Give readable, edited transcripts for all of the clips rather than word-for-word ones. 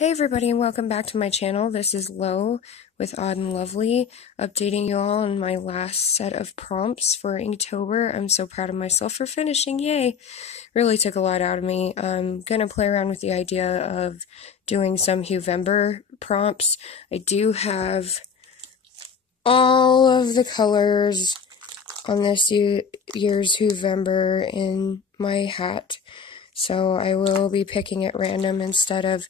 Hey everybody and welcome back to my channel. This is Lo with Odd and Lovely, updating you all on my last set of prompts for Inktober. I'm so proud of myself for finishing, yay! Really took a lot out of me. I'm gonna play around with the idea of doing some Hovember prompts. I do have all of the colors on this year's Hovember in my hat, so I will be picking at random instead of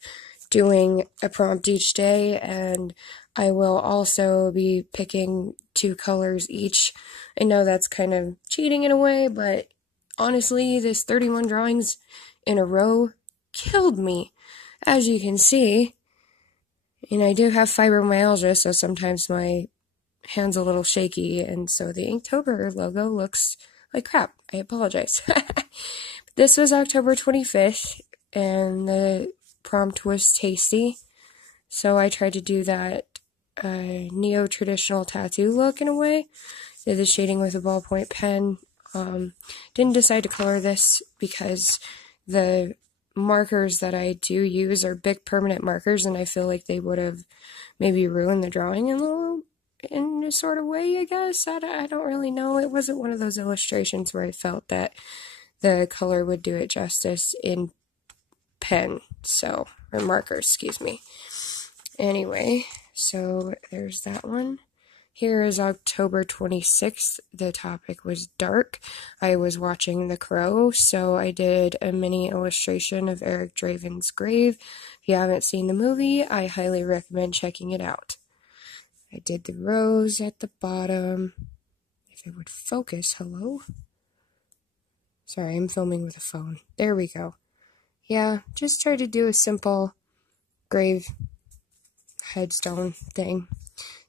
doing a prompt each day, and I will also be picking 2 colors each. I know that's kind of cheating in a way, but honestly, this 31 drawings in a row killed me, as you can see. And I do have fibromyalgia, so sometimes my hand's a little shaky, and so the Inktober logo looks like crap. I apologize. This was October 25th, and the prompt was tasty, so I tried to do that neo-traditional tattoo look in a way. Did the shading with a ballpoint pen. Didn't decide to color this because the markers that I do use are big permanent markers, and I feel like they would have maybe ruined the drawing in a sort of way, I guess. I don't really know. It wasn't one of those illustrations where I felt that the color would do it justice in pen, or markers, excuse me. Anyway, so there's that one. Here is October 26th. The topic was dark. I was watching The Crow, so I did a mini illustration of Eric Draven's grave. If you haven't seen the movie, I highly recommend checking it out. I did the rose at the bottom. If it would focus, hello? Sorry, I'm filming with a phone. There we go. Yeah, just try to do a simple grave headstone thing.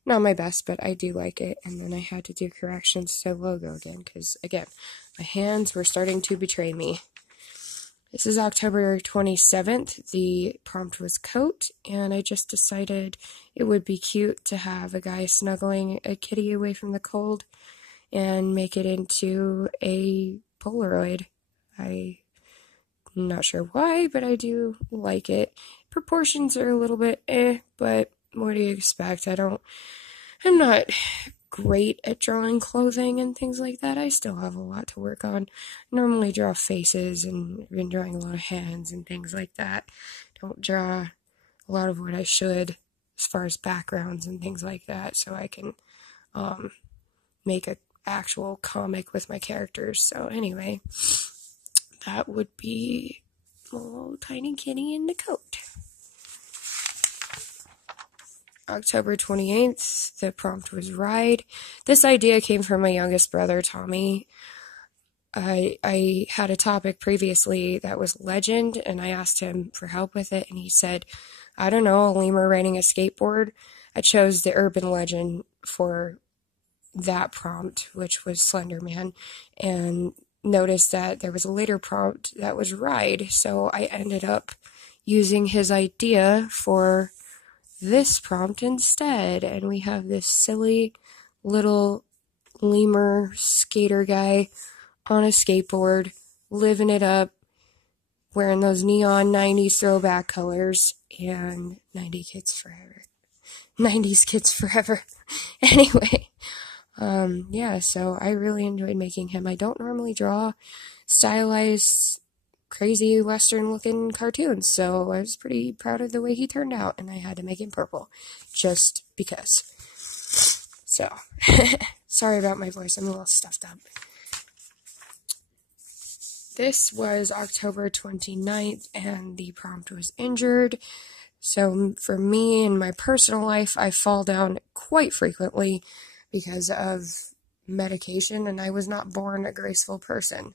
Not my best, but I do like it. And then I had to do corrections to the logo again, because, again, my hands were starting to betray me. This is October 27th. The prompt was coat, and I just decided it would be cute to have a guy snuggling a kitty away from the cold and make it into a Polaroid. I'm not sure why, but I do like it. Proportions are a little bit but what do you expect? I'm not great at drawing clothing and things like that. I still have a lot to work on. I normally draw faces, and I've been drawing a lot of hands and things like that. Don't draw a lot of what I should as far as backgrounds and things like that, so I can make an actual comic with my characters. So anyway, that would be a little tiny kitty in the coat. October 28th, the prompt was ride. This idea came from my youngest brother, Tommy. I had a topic previously that was legend, and I asked him for help with it, and he said, I don't know, a lemur riding a skateboard. I chose the urban legend for that prompt, which was Slender Man, and noticed that there was a later prompt that was ride, so I ended up using his idea for this prompt instead, and we have this silly little lemur skater guy on a skateboard, living it up, wearing those neon 90s throwback colors, and 90s kids forever. Anyway, yeah, so I really enjoyed making him. I don't normally draw stylized, crazy Western-looking cartoons, so I was pretty proud of the way he turned out, and I had to make him purple, just because. So, sorry about my voice, I'm a little stuffed up. This was October 29th, and the prompt was injured. So for me, in my personal life, I fall down quite frequently because of medication, and I was not born a graceful person.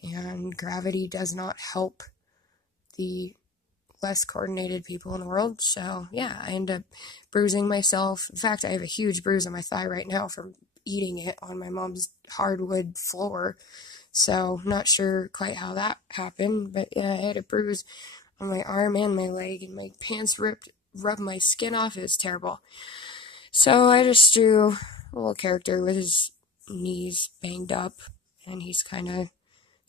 And gravity does not help the less coordinated people in the world, so yeah, I end up bruising myself. In fact, I have a huge bruise on my thigh right now from eating it on my mom's hardwood floor, so not sure quite how that happened, but yeah, I had a bruise on my arm and my leg, and my pants rubbed my skin off. It was terrible. So I just drew a little character with his knees banged up, and he's kind of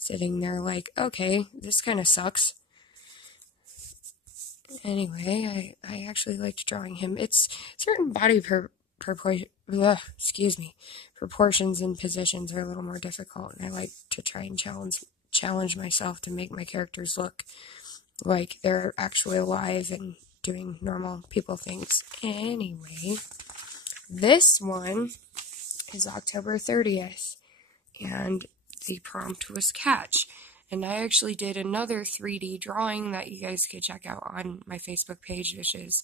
sitting there like, okay, this kind of sucks. Anyway, I actually liked drawing him. It's certain body proportions and positions are a little more difficult, and I like to try and challenge myself to make my characters look like they're actually alive and doing normal people things. Anyway, this one is October 30th, and the prompt was catch. And I actually did another 3D drawing that you guys could check out on my Facebook page, which is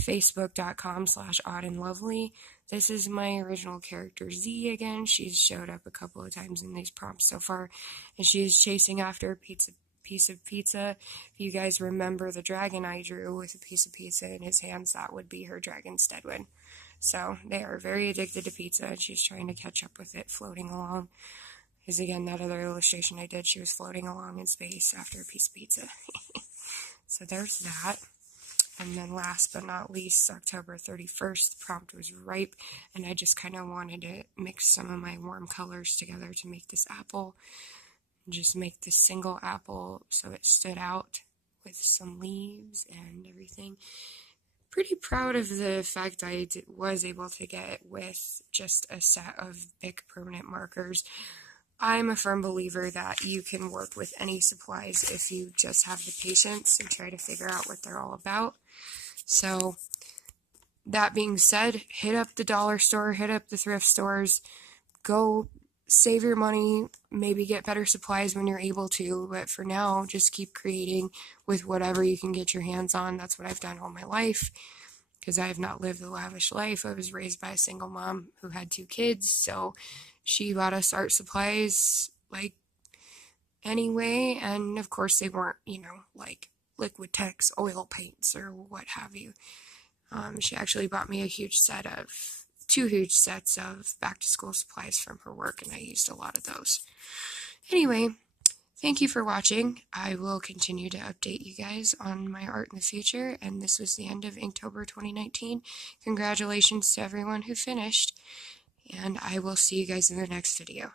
facebook.com/oddandlovely. This is my original character Z again. She's showed up a couple of times in these prompts so far, and she is chasing after a piece of pizza. If you guys remember the dragon I drew with a piece of pizza in his hands, that would be her dragon Steadwin. So they are very addicted to pizza, and she's trying to catch up with it, floating along. Because again, that other illustration I did, she was floating along in space after a piece of pizza. So there's that. And then last but not least, October 31st, the prompt was ripe, and I just kind of wanted to mix some of my warm colors together to make this apple. Just make this single apple so it stood out with some leaves and everything. Pretty proud of the fact I was able to get it with just a set of Bic permanent markers. I'm a firm believer that you can work with any supplies if you just have the patience and try to figure out what they're all about. So, that being said, hit up the dollar store, hit up the thrift stores, go save your money, maybe get better supplies when you're able to, but for now, just keep creating with whatever you can get your hands on. That's what I've done all my life, because I have not lived a lavish life. I was raised by a single mom who had 2 kids, so she bought us art supplies, like, anyway, and of course they weren't, like Liquitex oil paints or what have you. She actually bought me 2 huge sets of back-to-school supplies from her work, and I used a lot of those. Anyway, thank you for watching. I will continue to update you guys on my art in the future, and this was the end of Inktober 2019. Congratulations to everyone who finished, and I will see you guys in the next video.